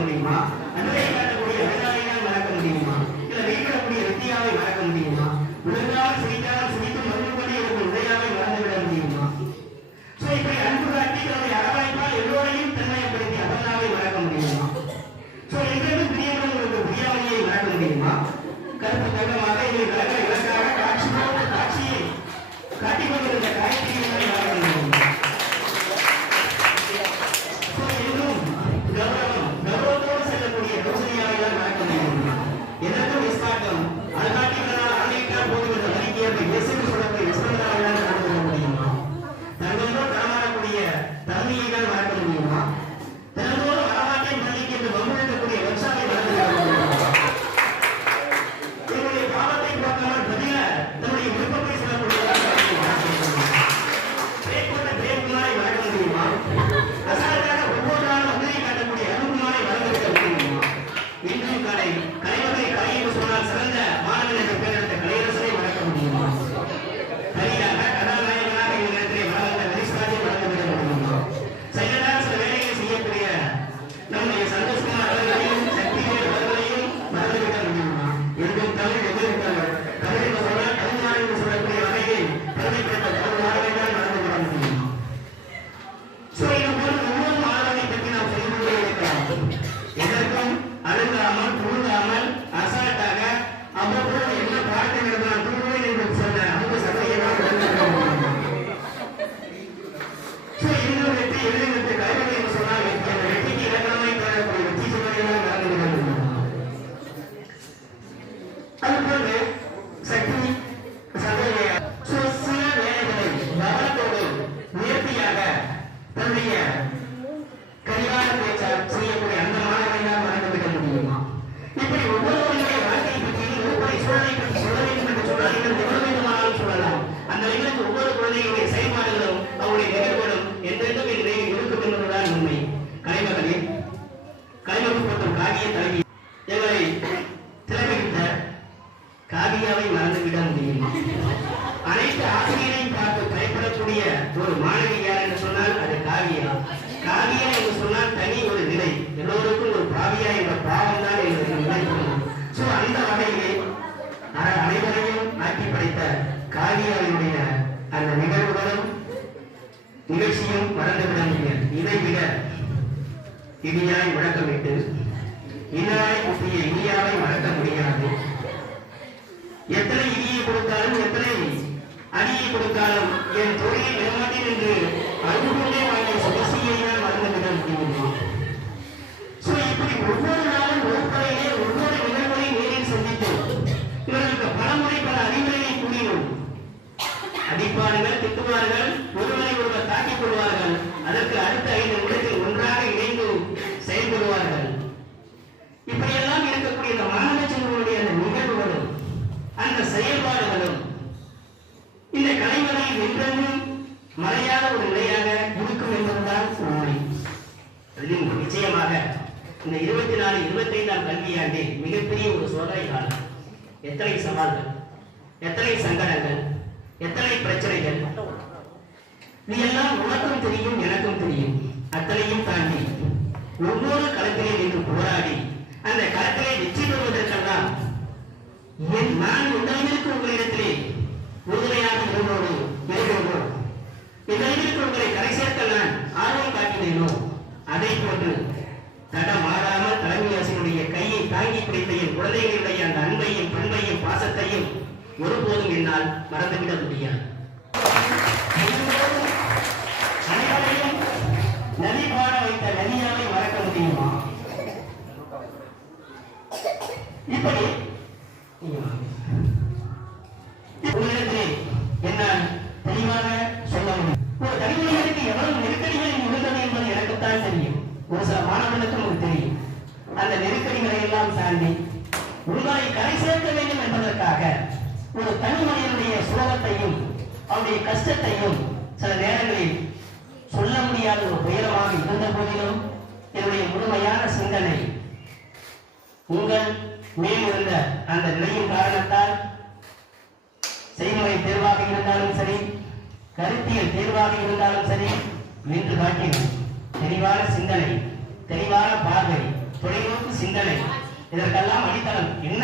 முடியுமா? அன்றைய காட்டக்கூடிய விவசாயியால் மறக்க முடியுமா? இல்ல வெளியிடக்கூடிய வெற்றியாவை மறக்க முடியுமா? உலகால் சிரித்தால் சிரித்து மருந்து கொண்டே இருக்கும் உதயாவை மறந்துவிட முடியுமா? இப்படி அன்பு காட்டி தன்னுடைய அரவணைப்பால் எல்லோரையும் தன்மையப்படுத்தி அகலாவை மறக்க முடியுமா? எங்கேயும் பிரியங்கள் உங்களுக்கு பிரியாமையை மறக்க முடியுமா? கருப்பு தங்கமாக இதை கலக இலக்காக காட்சியை காட்டிக் கொண்டிருந்த காயத்ரியை மறக்க முடியுமா? இன்னும் கௌரவத்தோடு செல்லக்கூடிய கௌசல்யாவை தான் மறக்க முடியுமா? எதற்கும் விஸ்வாட்டம் அல்காட்டிகளால் ஆணையிட்டால் போதுகின்ற மதிக்கேற்ப இயேசுக்கு சொல்லக்கூடிய விஸ்வந்தாவை தான் மறக்க முடியுமா? தங்களோடு தரமாறக்கூடிய தன்மையை தான் மறக்க முடியுமா? தினந்தோறும் வரலாற்றை பள்ளிக்கு என்று வம்புழக்கக்கூடிய வம்சாவை மறந்து என்னுடைய பாவத்தை பார்க்காமல் பதில தன்னுடைய விருப்பத்தை சொல்லக்கூடிய பிரேம்குமாரை மறக்க முடியுமா? அசால்ட்டாக ஒவ்வொரு நாளும் வந்ததை காட்டக்கூடிய அருண்குமாரை மறந்துவிட முடியுமா? இன்றும் கலைவகை கலை என்று சொன்னால் சிறந்த மாணவன் என்ற பெயர் எடுத்த கலையரசரை மறக்க முடியுமா? சரியாக கதாநாயகனாக இந்த நேரத்திலே வளர்ந்த வெரிஸ்ராஜை மறந்துவிட முடியுமா? செயலாக சில வேலைகளை செய்யக்கூடிய நம்முடைய சந்தோஷ்குமார் அவர்களையும் சக்திவேல் அவர்களையும் மறந்துவிட முடியுமா? எங்கும் தமிழ் எதிர்த்தவர் தமிழ் என்று சொன்னால் தமிழ்நாடு என்று சொல்லக்கூடிய வகையில் பெருமைப்பட்ட தமிழ்நாடுகளை தான் மறந்துவிட முடியுமா? இதுபோல் ஒவ்வொரு மாணவனை பற்றி நாம் செய்து கொண்டே இருக்கிறோம். எதற்கும் அழுகாமல் புழுகாமல் அசால்ட்டாக அவ்வப்போது என்ன பாட்டு எழுதலாம் துருவேன் என்று சொன்ன அந்த சபையெல்லாம் இன்னும் வெற்றி எழுதிவிட்டு கைவினை என்று சொன்னால் வெற்றி அந்த வெற்றிக்கு இலக்கணமாய் தேடக்கூடிய வெற்றி சொன்னதையெல்லாம் நடந்து கொண்டிருக்கிறோம். அதுபோன்று சக்தி சகோதரிய சில வேலைகளை கவனத்தோடு நேர்த்தியாக தன்னுடைய கரிகால பேச்சால் செய்யக்கூடிய அந்த மாணவனை தான் மறந்துவிட முடியுமா? இப்படி ஒவ்வொருவருடைய வாழ்க்கையை பற்றியும் ஒவ்வொரு சூழலை பற்றி சொல்ல வேண்டும் என்று சொன்னால் நீங்கள் எவ்வளவு வேண்டுமானாலும் சொல்லலாம். அந்த நிகழ்ச்சி ஒவ்வொரு குழந்தைகளுடைய செயல்பாடுகளும் அவருடைய நிகழ்வுகளும் என்றென்றும் என் நிலையில் இருக்கும் என்பதுதான் உண்மை. கலைவகுப்பட்டும் காவிய தலைவி எங்களை திறமைத்த காவியாவை மறந்துவிட முடியுமா? அனைத்து ஆசிரியரையும் பார்த்து பயப்படக்கூடிய ஒரு மாணவி யார் என்று சொன்னால் அது காவியா. காவியா என்று சொன்னால் தனி ஒரு நிலை, எல்லோருக்கும் ஒரு காவியா என்ற பாவம் தான் எங்களுக்கு நிலை. அந்த வகையிலே அனைவரையும் ஆக்கி படைத்த காவியாவினுடைய அந்த நிகழ்வுகளும் நிகழ்ச்சியும் மறந்துவிட முடியாது. இதைவிட இனியாய் முழக்கமிட்டு இனாய் குட்டிய இனியாவை மறக்க முடியாது. எத்தனை இனியை கொடுத்தாலும் எத்தனை அணியை கொடுத்தாலும் என் தொழிலை விடமாட்டேன் என்று அன்புகொண்டே வாங்கிய சுபசியை தான் மறந்துவிட முடியுமா? இப்படி ஒவ்வொரு நாளும் ஒவ்வொருவரையே ஒவ்வொரு நிகழ்வுகளையும் நேரில் சந்தித்து இவர்களுக்கு பலமுறை பல அறிவுரையை கூறினோம். அடிப்பார்கள், திட்டுவார்கள், ஒருவரை ஒருவர் தாக்கிக் கொள்வார்கள். அதற்கு அடுத்த 5 நிமிடத்தில் ஒன்றாக இணைந்து செயல்படுவார்கள். இப்படியெல்லாம் இருக்கக்கூடிய இந்த மாணவ செல்வங்களுடைய அந்த நிகழ்வுகளும் அந்த செயல்பாடுகளும் இந்த கலைவகையில் என்றென்றும் மறையாத ஒரு நிலையாக இருக்கும் என்பதுதான் உண்மை. அதிலும் நிச்சயமாக இந்த 24, 25ஆம் கல்வியாண்டில் மிகப்பெரிய ஒரு சோதனை காலம். எத்தனை சவால்கள், எத்தனை சங்கடங்கள், எத்தனை பிரச்சனைகள், இதெல்லாம் உனக்கும் தெரியும் எனக்கும் தெரியும். அத்தனையும் தாண்டி ஒவ்வொரு களத்திலே நின்று போராடி அந்த களத்திலே வெற்றி பெறுவதற்கெல்லாம் நான் உங்களிடத்திற்கு உங்களிடத்திலே உறுதுணையாக இருந்தோடு இருக்கிறோம். இதற்கு உங்களை கரை சேர்க்க நான் ஆர்வம் காட்டினேனோ அதை போன்று தடமாறாமல் தலைமை ஆசிரியருடைய கையை தாங்கி பிடித்த என் குழந்தைகளுடைய அந்த அன்பையும் பண்பையும் பாசத்தையும் ஒருபோதும் என்னால் மறந்துவிட முடியாது. அனைவரையும் நதி பாட வைத்த நதியாவை மறக்க முடியுமா? இப்படி உங்களிடத்தில் என்னால் தெளிவாக சொல்ல முடியும். ஒரு தனிமனிதனுக்கு எவ்வளவு நெருக்கடிகள் உள்ளது என்பது எனக்குத்தான் தெரியும். ஒரு சில மாணவர்களுக்கும் தெரியும். அந்த நெருக்கடிகளை எல்லாம் தாண்டி உங்களை கரை சேர்க்க வேண்டும் என்பதற்காக ஒரு தனி மனிதனுடைய சோகத்தையும் அவருடைய கஷ்டத்தையும் சில நேரங்களில் சொல்ல முடியாத ஒரு துயரமாக இருந்த போதிலும் என்னுடைய முழுமையான சிந்தனை உங்கள் மேலிருந்த அந்த நிலையின் காரணத்தால் செய்முறை தேர்வாக இருந்தாலும் சரி, கருத்தியல் தேர்வாக இருந்தாலும் சரி, வென்று காட்டினோம். தெளிவான சிந்தனை, தெளிவான பார்வை, சிந்தனை இதற்கெல்லாம் அடித்தளம் என்ன